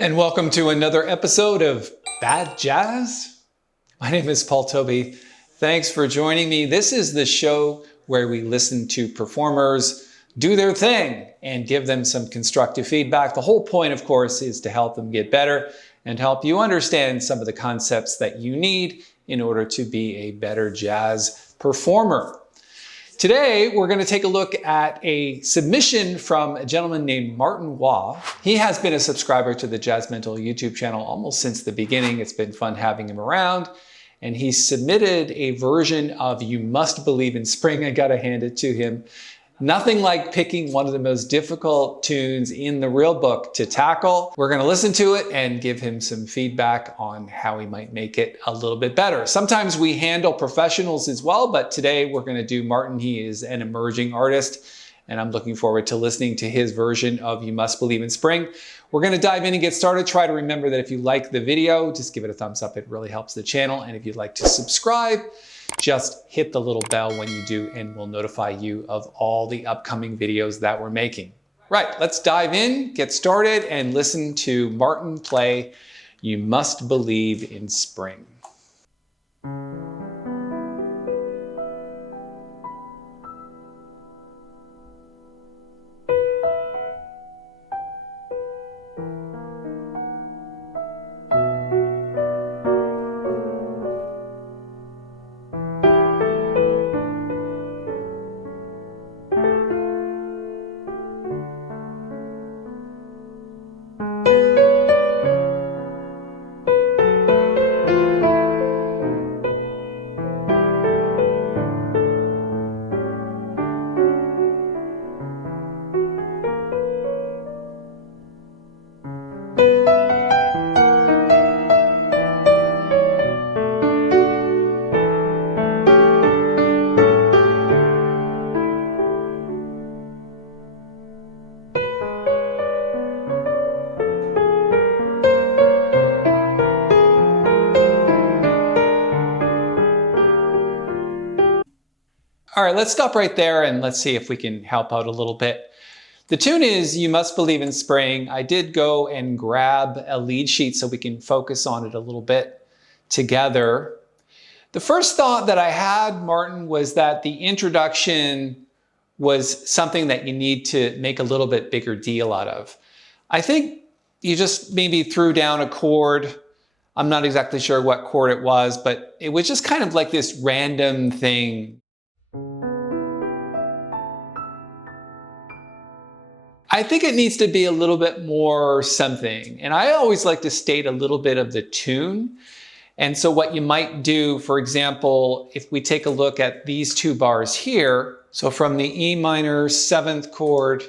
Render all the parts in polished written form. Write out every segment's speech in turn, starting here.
And welcome to another episode of Bad Jazz. My name is Paul Tobey. Thanks for joining me. This is the show where we listen to performers do their thing and give them some constructive feedback. The whole point, of course, is to help them get better and help you understand some of the concepts that you need in order to be a better jazz performer. Today, we're going to take a look at a submission from a gentleman named Martin Waugh. He has been a subscriber to the Jazzmentl YouTube channel almost since the beginning. It's been fun having him around. And he submitted a version of You Must Believe in Spring. I gotta hand it to him. Nothing like picking one of the most difficult tunes in the real book to tackle. We're gonna listen to it and give him some feedback on how he might make it a little bit better. Sometimes we handle professionals as well, but today we're gonna do Martin. He is an emerging artist, and I'm looking forward to listening to his version of You Must Believe in Spring. We're gonna dive in and get started. Try to remember that if you like the video, just give it a thumbs up. It really helps the channel. And if you'd like to subscribe, just hit the little bell when you do and we'll notify you of all the upcoming videos that we're making. Right, let's dive in, get started, and listen to Martin play You Must Believe in Spring. All right, let's stop right there and let's see if we can help out a little bit. The tune is You Must Believe in Spring. I did go and grab a lead sheet so we can focus on it a little bit together. The first thought that I had, Martin, was that the introduction was something that you need to make a little bit bigger deal out of. I think you just maybe threw down a chord. I'm not exactly sure what chord it was, but it was just kind of like this random thing. I think it needs to be a little bit more something. And I always like to state a little bit of the tune. And so what you might do, for example, if we take a look at these two bars here, so from the E minor 7th chord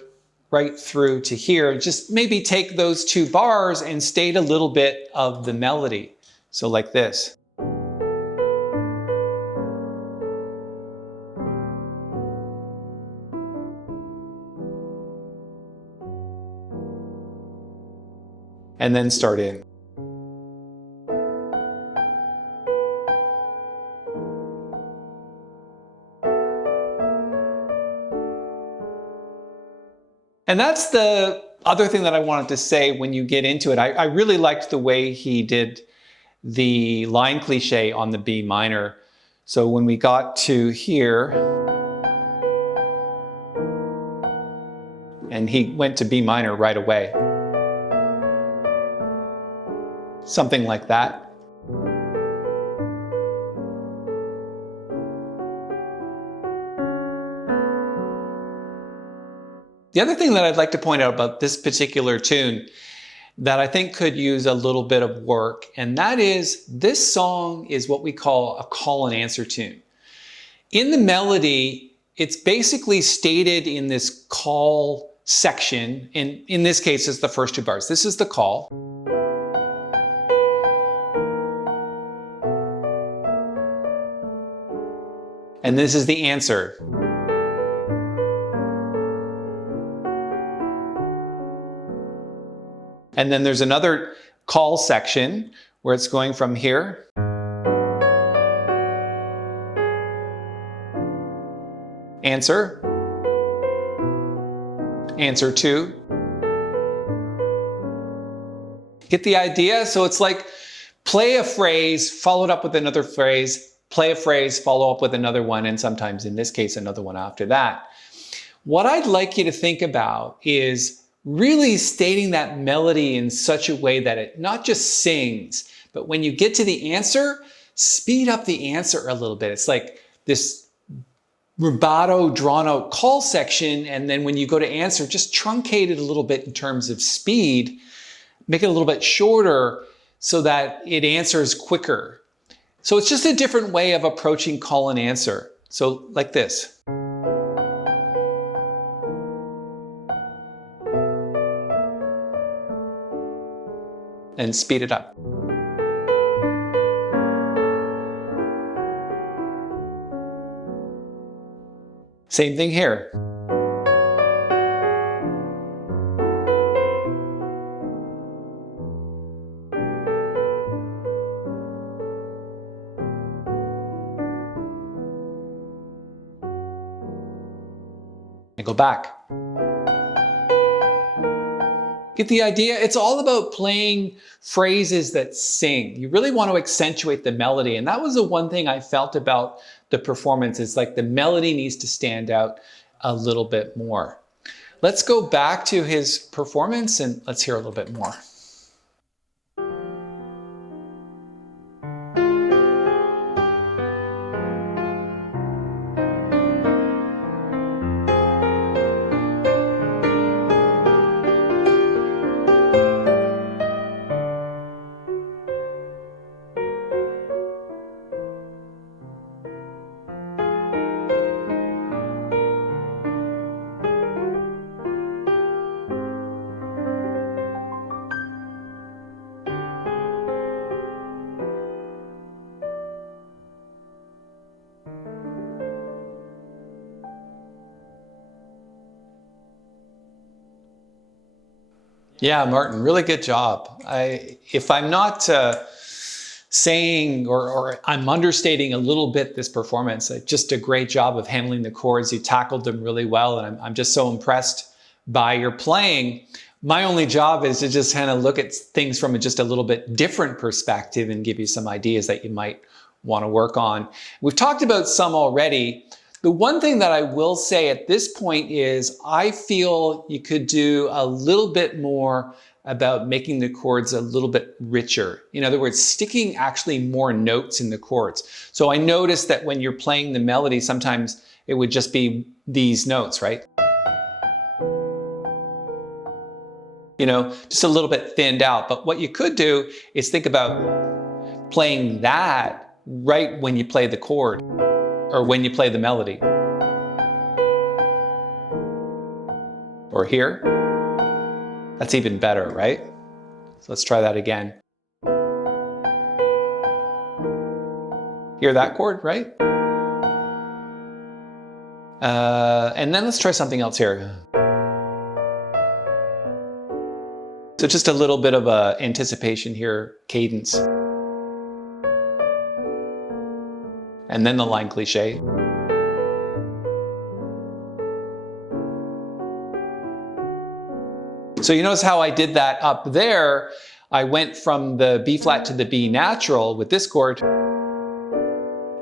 right through to here, just maybe take those two bars and state a little bit of the melody. So like this. And then start in. And that's the other thing that I wanted to say when you get into it. I really liked the way he did the line cliche on the B minor. So when we got to here, and he went to B minor right away. Something like that. The other thing that I'd like to point out about this particular tune that I think could use a little bit of work, and that is this song is what we call a call and answer tune. In the melody, it's basically stated in this call section, and in this case, it's the first two bars. This is the call. And this is the answer. And then there's another call section where it's going from here. Answer. Answer 2. Get the idea? So it's like play a phrase, followed up with another phrase, play a phrase, follow up with another one, and sometimes in this case, another one after that. What I'd like you to think about is really stating that melody in such a way that it not just sings, but when you get to the answer, speed up the answer a little bit. It's like this rubato, drawn out call section, and then when you go to answer, just truncate it a little bit in terms of speed, make it a little bit shorter so that it answers quicker. So it's just a different way of approaching call and answer. So like this. And speed it up. Same thing here. And go back. Get the idea? It's all about playing phrases that sing. You really want to accentuate the melody. And that was the one thing I felt about the performance. It's like the melody needs to stand out a little bit more. Let's go back to his performance and let's hear a little bit more. Yeah, Martin, really good job. If I'm not saying or I'm understating a little bit this performance, just a great job of handling the chords. You tackled them really well, and I'm just so impressed by your playing. My only job is to just kind of look at things from just a little bit different perspective and give you some ideas that you might want to work on. We've talked about some already. The one thing that I will say at this point is I feel you could do a little bit more about making the chords a little bit richer. In other words, sticking actually more notes in the chords. So I noticed that when you're playing the melody, sometimes it would just be these notes, right? You know, just a little bit thinned out. But what you could do is think about playing that right when you play the chord, or when you play the melody. Or here. That's even better, right? So let's try that again. Hear that chord, right? And then let's try something else here. So just a little bit of anticipation here, cadence. And then the line cliche. So you notice how I did that up there. I went from the B flat to the B natural with this chord.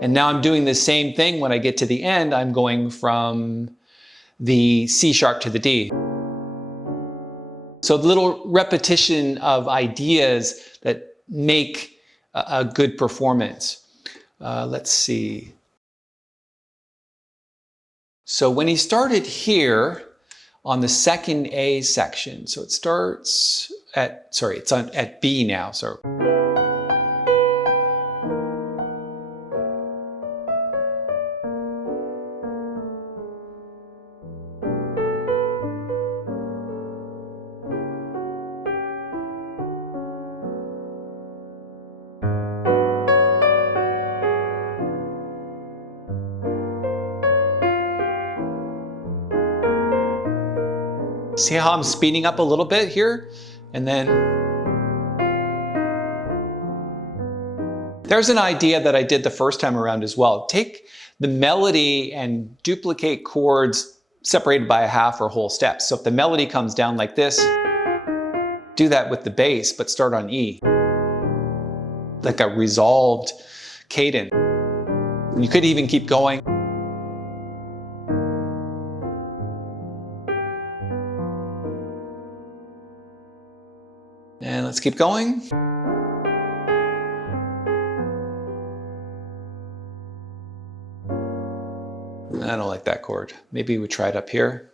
And now I'm doing the same thing when I get to the end. I'm going from the C sharp to the D. So a little repetition of ideas that make a good performance. Let's see. So when he started here on the second A section, so it starts at, sorry, it's at B now. So see how I'm speeding up a little bit here? And then there's an idea that I did the first time around as well. Take the melody and duplicate chords separated by a half or whole steps. So if the melody comes down like this, do that with the bass, but start on E. Like a resolved cadence. You could even keep going. And let's keep going. I don't like that chord. Maybe we try it up here.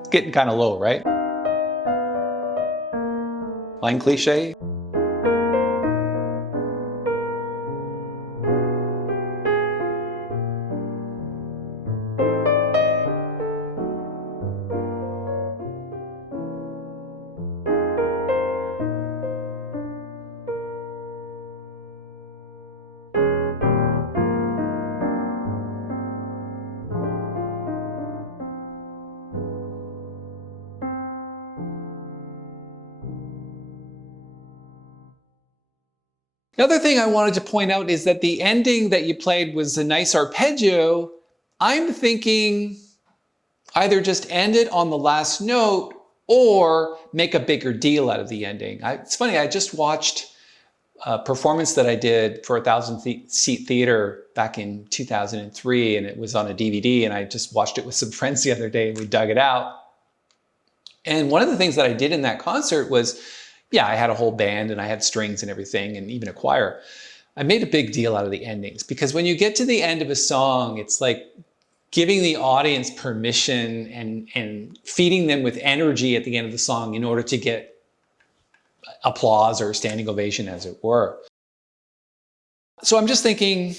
It's getting kind of low, right? Line cliche. The other thing I wanted to point out is that the ending that you played was a nice arpeggio. I'm thinking either just end it on the last note or make a bigger deal out of the ending. It's funny, I just watched a performance that I did for 1,000-seat theater back in 2003, and it was on a DVD, and I just watched it with some friends the other day and we dug it out. And one of the things that I did in that concert was, yeah, I had a whole band and I had strings and everything and even a choir. I made a big deal out of the endings because when you get to the end of a song, it's like giving the audience permission and feeding them with energy at the end of the song in order to get applause or standing ovation, as it were. So I'm just thinking,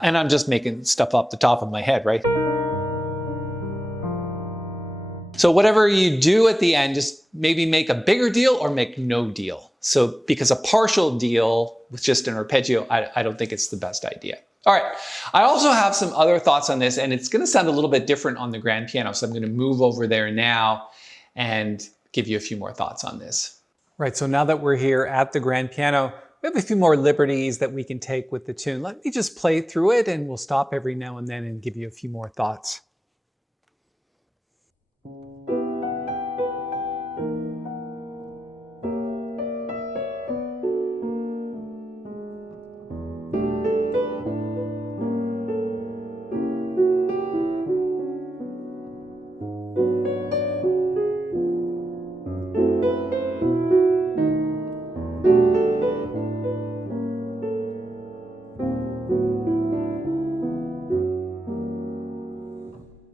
and I'm just making stuff off the top of my head, right? So whatever you do at the end, just maybe make a bigger deal or make no deal. So because a partial deal with just an arpeggio, I don't think it's the best idea. All right, I also have some other thoughts on this, and it's going to sound a little bit different on the grand piano. So I'm going to move over there now and give you a few more thoughts on this. Right, so now that we're here at the grand piano, we have a few more liberties that we can take with the tune. Let me just play through it and we'll stop every now and then and give you a few more thoughts.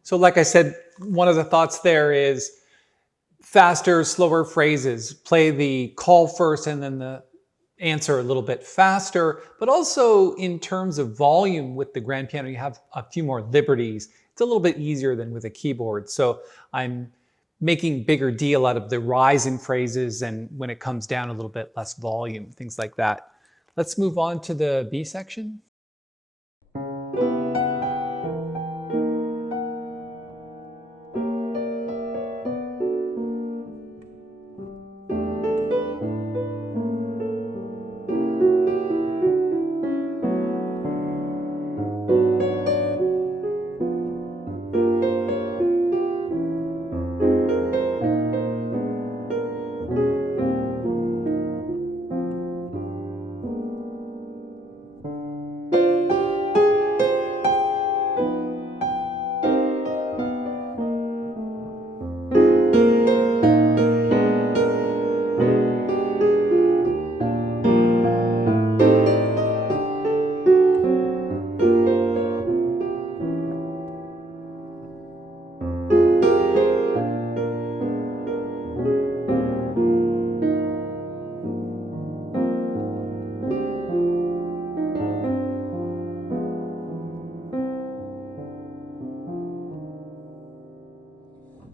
So like I said, one of the thoughts there is faster, slower phrases. Play the call first and then the answer a little bit faster. But also in terms of volume with the grand piano, you have a few more liberties. It's a little bit easier than with a keyboard. So I'm making bigger deal out of the rise in phrases and when it comes down a little bit less volume, things like that. Let's move on to the B section.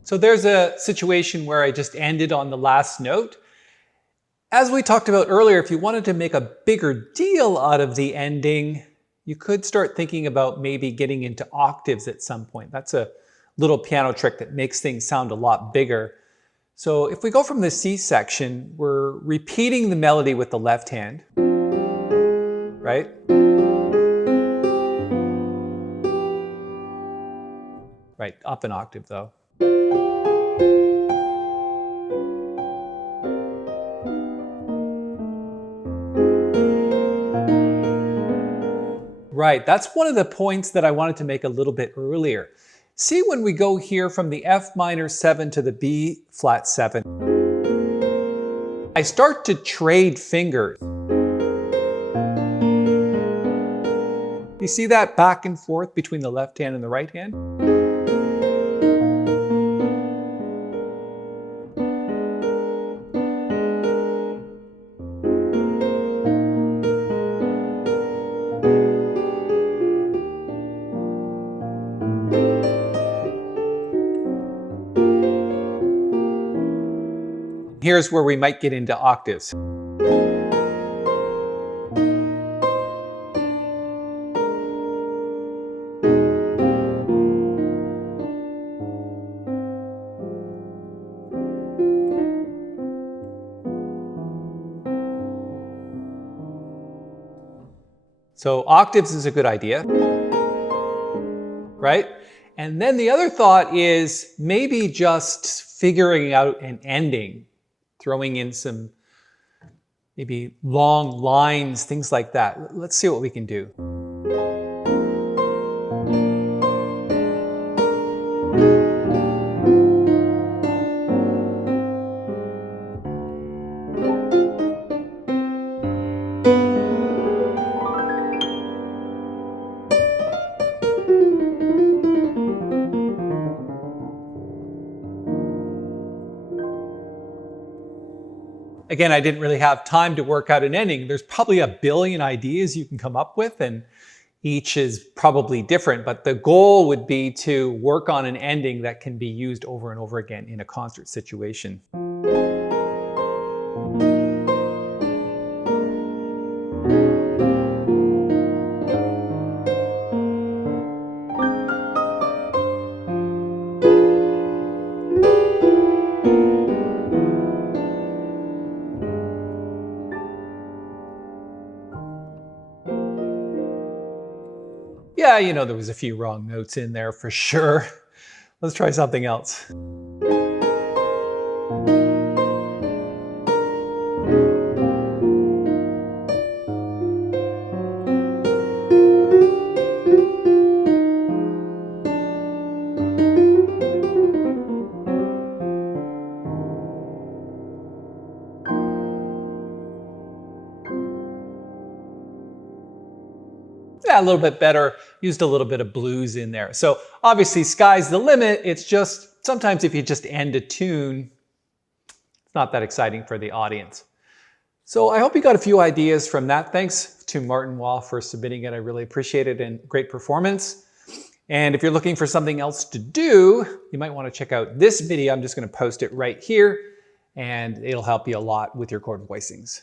So there's a situation where I just ended on the last note. As we talked about earlier, if you wanted to make a bigger deal out of the ending, you could start thinking about maybe getting into octaves at some point. That's a little piano trick that makes things sound a lot bigger. So if we go from the C section, we're repeating the melody with the left hand, right? Right, up an octave though. Right, that's one of the points that I wanted to make a little bit earlier. See, when we go here from the F minor 7 to the B flat 7, I start to trade fingers. You see that back and forth between the left hand and the right hand? Here's where we might get into octaves. So octaves is a good idea, right? And then the other thought is maybe just figuring out an ending, throwing in some maybe long lines, things like that. Let's see what we can do. Again, I didn't really have time to work out an ending. There's probably a billion ideas you can come up with, and each is probably different, but the goal would be to work on an ending that can be used over and over again in a concert situation. Yeah, you know, there was a few wrong notes in there for sure. Let's try something else. Yeah, a little bit better, used a little bit of blues in there. So obviously sky's the limit. It's just, sometimes if you just end a tune, it's not that exciting for the audience. So I hope you got a few ideas from that. Thanks to Martin Waugh for submitting it. I really appreciate it, and great performance. And if you're looking for something else to do, you might want to check out this video. I'm just going to post it right here, and it'll help you a lot with your chord voicings.